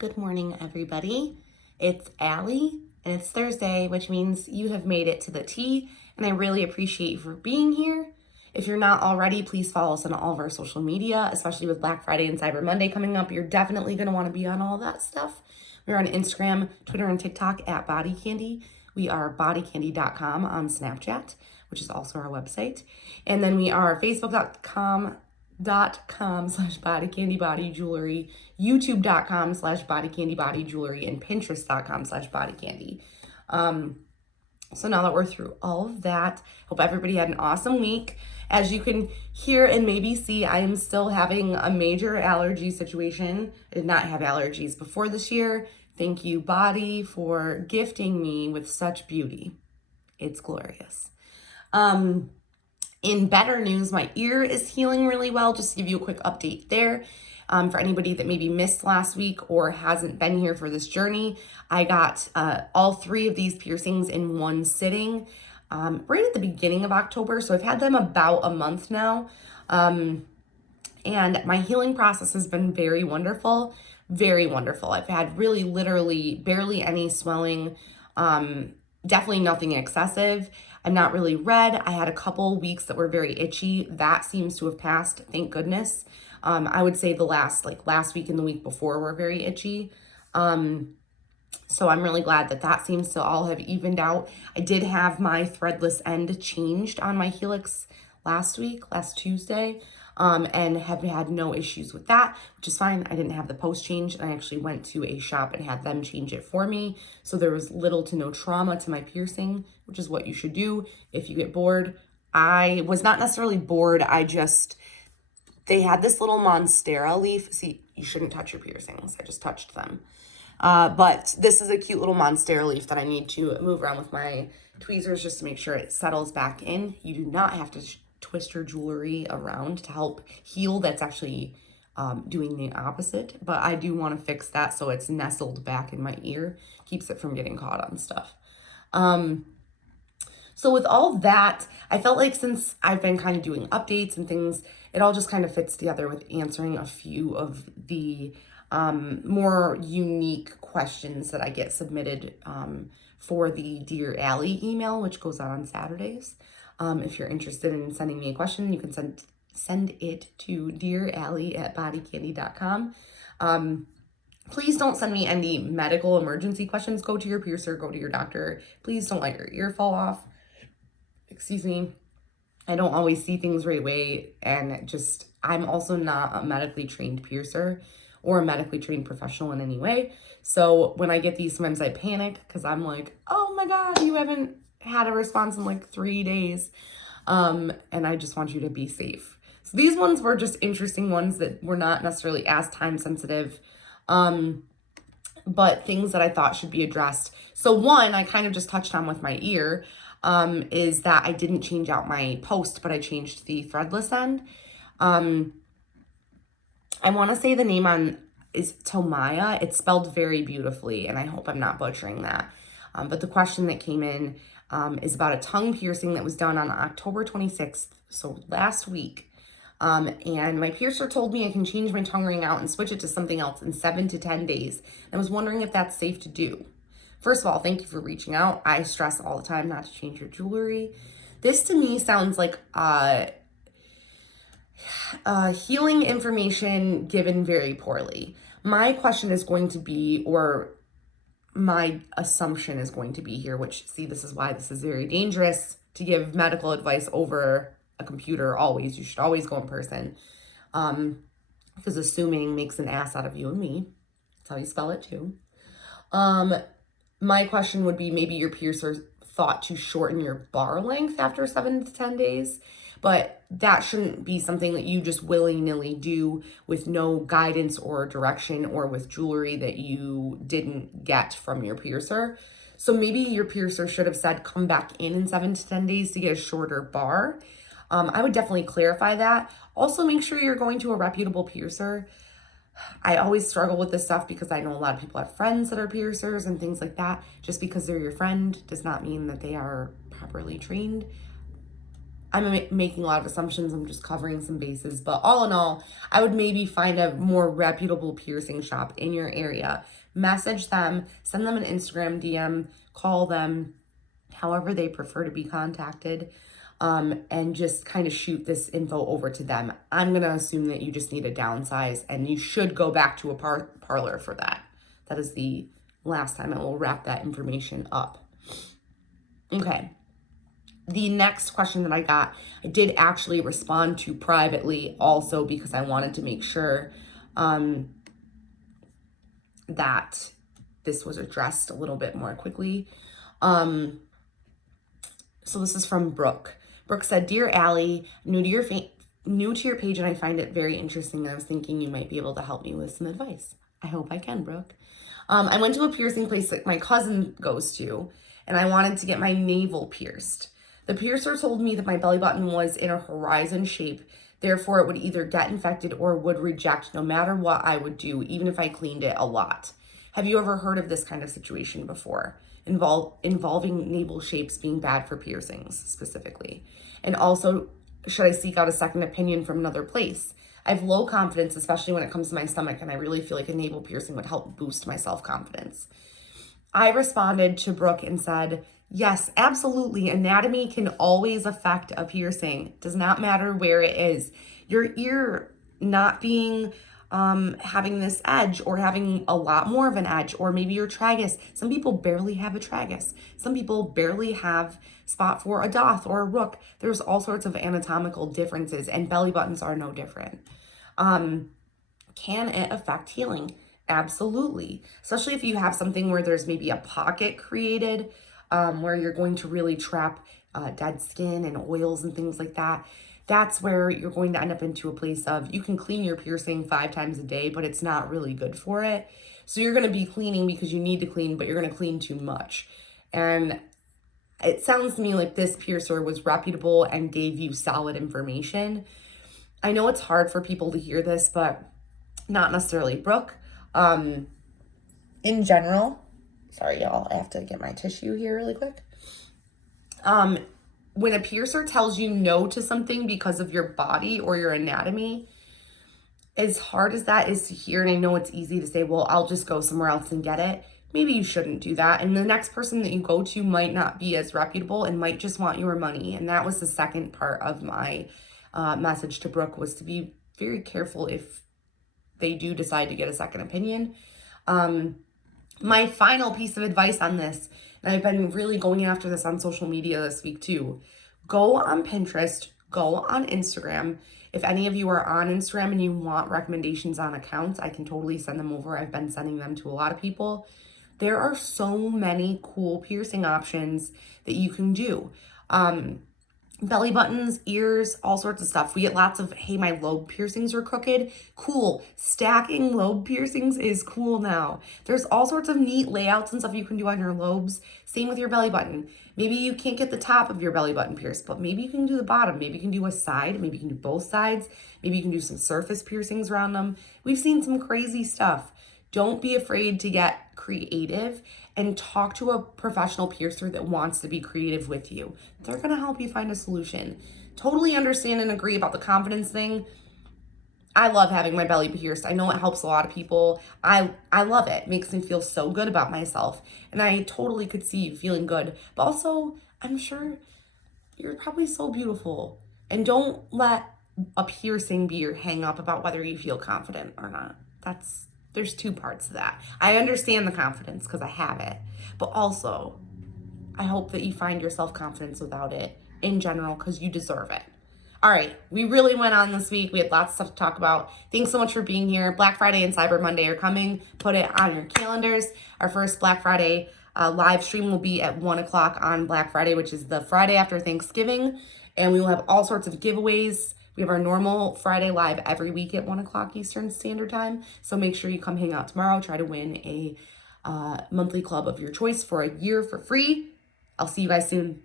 Good morning, everybody. It's Allie, and it's Thursday, which means you have made it to the T, and I really appreciate you for being here. If you're not already, please follow us on all of our social media, especially with Black Friday and Cyber Monday coming up. You're definitely going to want to be on all that stuff. We're on Instagram, Twitter, and TikTok at BodyCandy. We are bodycandy.com on Snapchat, which is also our website. And then we are facebook.com/bodycandybodyjewelry, youtube.com/bodycandybodyjewelry, and pinterest.com/bodycandy. So now that we're through all of that, hope everybody had an awesome week. As you can hear and maybe see, I am still having a major allergy situation. I did not have allergies before this year. Thank you, body, for gifting me with such beauty. It's glorious. In better news, my ear is healing really well. Just to give you a quick update there. For anybody that maybe missed last week or hasn't been here for this journey, I got all 3 of these piercings in one sitting right at the beginning of October. So I've had them about a month now. And my healing process has been very wonderful, very wonderful. I've had really literally barely any swelling, definitely nothing excessive. I'm not really red. I had a couple weeks that were very itchy. That seems to have passed, thank goodness. I would say the last week and the week before were very itchy. So I'm really glad that seems to all have evened out. I did have my threadless end changed on my helix last Tuesday, and have had no issues with that, which is fine. I didn't have the post change, and I actually went to a shop and had them change it for me. So there was little to no trauma to my piercing, which is what you should do if you get bored. I was not necessarily bored. They had this little monstera leaf. See, you shouldn't touch your piercings. I just touched them. But this is a cute little monstera leaf that I need to move around with my tweezers just to make sure it settles back in. You do not have to twist your jewelry around to help heal. That's actually doing the opposite. But I do want to fix that so it's nestled back in my ear. Keeps it from getting caught on stuff. So with all that, I felt like since I've been kind of doing updates and things, it all just kind of fits together with answering a few of the more unique questions that I get submitted for the Dear Allie email, which goes out on Saturdays. If you're interested in sending me a question, you can send it to dearallie@bodycandy.com. Please don't send me any medical emergency questions. Go to your piercer, go to your doctor. Please don't let your ear fall off. Excuse me. I don't always see things right away, and I'm also not a medically trained piercer or a medically trained professional in any way. So when I get these, sometimes I panic because I'm like, oh my God, you haven't had a response in like 3 days. And I just want you to be safe. So these ones were just interesting ones that were not necessarily as time sensitive, but things that I thought should be addressed. So one, I kind of just touched on with my ear, is that I didn't change out my post, but I changed the threadless end. I want to say the name is Tomaya. It's spelled very beautifully, and I hope I'm not butchering that. But the question that came in is about a tongue piercing that was done on October 26th, so last week. And my piercer told me I can change my tongue ring out and switch it to something else in 7 to 10 days. I was wondering if that's safe to do. First of all, thank you for reaching out. I stress all the time not to change your jewelry. This to me sounds like healing information given very poorly. My question is going to be, or my assumption is going to be here, which, see, this is why this is very dangerous to give medical advice over a computer always. You should always go in person, because assuming makes an ass out of you and me. That's how you spell it too. My question would be, maybe your piercer thought to shorten your bar length after 7 to 10 days, but that shouldn't be something that you just willy-nilly do with no guidance or direction or with jewelry that you didn't get from your piercer. So maybe your piercer should have said, come back in 7 to 10 days to get a shorter bar. I would definitely clarify that. Also, make sure you're going to a reputable piercer. I always struggle with this stuff because I know a lot of people have friends that are piercers and things like that. Just because they're your friend does not mean that they are properly trained. I'm making a lot of assumptions. I'm just covering some bases. But all in all, I would maybe find a more reputable piercing shop in your area. Message them, send them an Instagram DM, call them, however they prefer to be contacted, and just kind of shoot this info over to them. I'm going to assume that you just need a downsize and you should go back to a parlor for that. That is the last time I will wrap that information up. Okay. The next question that I got, I did actually respond to privately also because I wanted to make sure that this was addressed a little bit more quickly. So this is from Brooke. Brooke said, "Dear Allie, new to your page, and I find it very interesting. I was thinking you might be able to help me with some advice." I hope I can, Brooke. I went to a piercing place that my cousin goes to, and I wanted to get my navel pierced. The piercer told me that my belly button was in a horizon shape, therefore it would either get infected or would reject no matter what I would do, even if I cleaned it a lot. Have you ever heard of this kind of situation before? Involving navel shapes being bad for piercings specifically. And also, should I seek out a second opinion from another place? I have low confidence, especially when it comes to my stomach, and I really feel like a navel piercing would help boost my self-confidence. I responded to Brooke and said, yes, absolutely. Anatomy can always affect a piercing. Does not matter where it is. Your ear not being having this edge or having a lot more of an edge, or maybe your tragus. Some people barely have a tragus. Some people barely have spot for a doth or a rook. There's all sorts of anatomical differences, and belly buttons are no different. Can it affect healing? Absolutely. Especially if you have something where there's maybe a pocket created, where you're going to really trap dead skin and oils and things like that. That's where you're going to end up into a place of, you can clean your piercing 5 times a day, but it's not really good for it. So you're going to be cleaning because you need to clean, but you're going to clean too much. And it sounds to me like this piercer was reputable and gave you solid information. I know it's hard for people to hear this, but not necessarily. Brooke, in general, sorry y'all, I have to get my tissue here really quick. When a piercer tells you no to something because of your body or your anatomy, as hard as that is to hear, and I know it's easy to say, well, I'll just go somewhere else and get it. Maybe you shouldn't do that. And the next person that you go to might not be as reputable and might just want your money. And that was the second part of my message to Brooke, was to be very careful if they do decide to get a second opinion. My final piece of advice on this, and I've been really going after this on social media this week too, go on Pinterest, go on Instagram. If any of you are on Instagram and you want recommendations on accounts, I can totally send them over. I've been sending them to a lot of people. There are so many cool piercing options that you can do. Belly buttons, ears, all sorts of stuff. We get lots of, hey, my lobe piercings are crooked. Cool. Stacking lobe piercings is cool now. There's all sorts of neat layouts and stuff you can do on your lobes. Same with your belly button. Maybe you can't get the top of your belly button pierced, but maybe you can do the bottom. Maybe you can do a side. Maybe you can do both sides. Maybe you can do some surface piercings around them. We've seen some crazy stuff. Don't be afraid to get creative and talk to a professional piercer that wants to be creative with you. They're going to help you find a solution. Totally understand and agree about the confidence thing. I love having my belly pierced. I know it helps a lot of people. I love it. It makes me feel so good about myself. And I totally could see you feeling good. But also, I'm sure you're probably so beautiful. And don't let a piercing be your hang up about whether you feel confident or not. There's 2 parts to that. I understand the confidence because I have it, but also I hope that you find your self-confidence without it in general, because you deserve it. All right, we really went on this week. We had lots of stuff to talk about. Thanks so much for being here. Black Friday and Cyber Monday are coming. Put it on your calendars. Our first Black Friday live stream will be at 1 o'clock on Black Friday, which is the Friday after Thanksgiving. And we will have all sorts of giveaways. We have our normal Friday live every week at 1 o'clock Eastern Standard Time. So make sure you come hang out tomorrow. Try to win a monthly club of your choice for a year for free. I'll see you guys soon.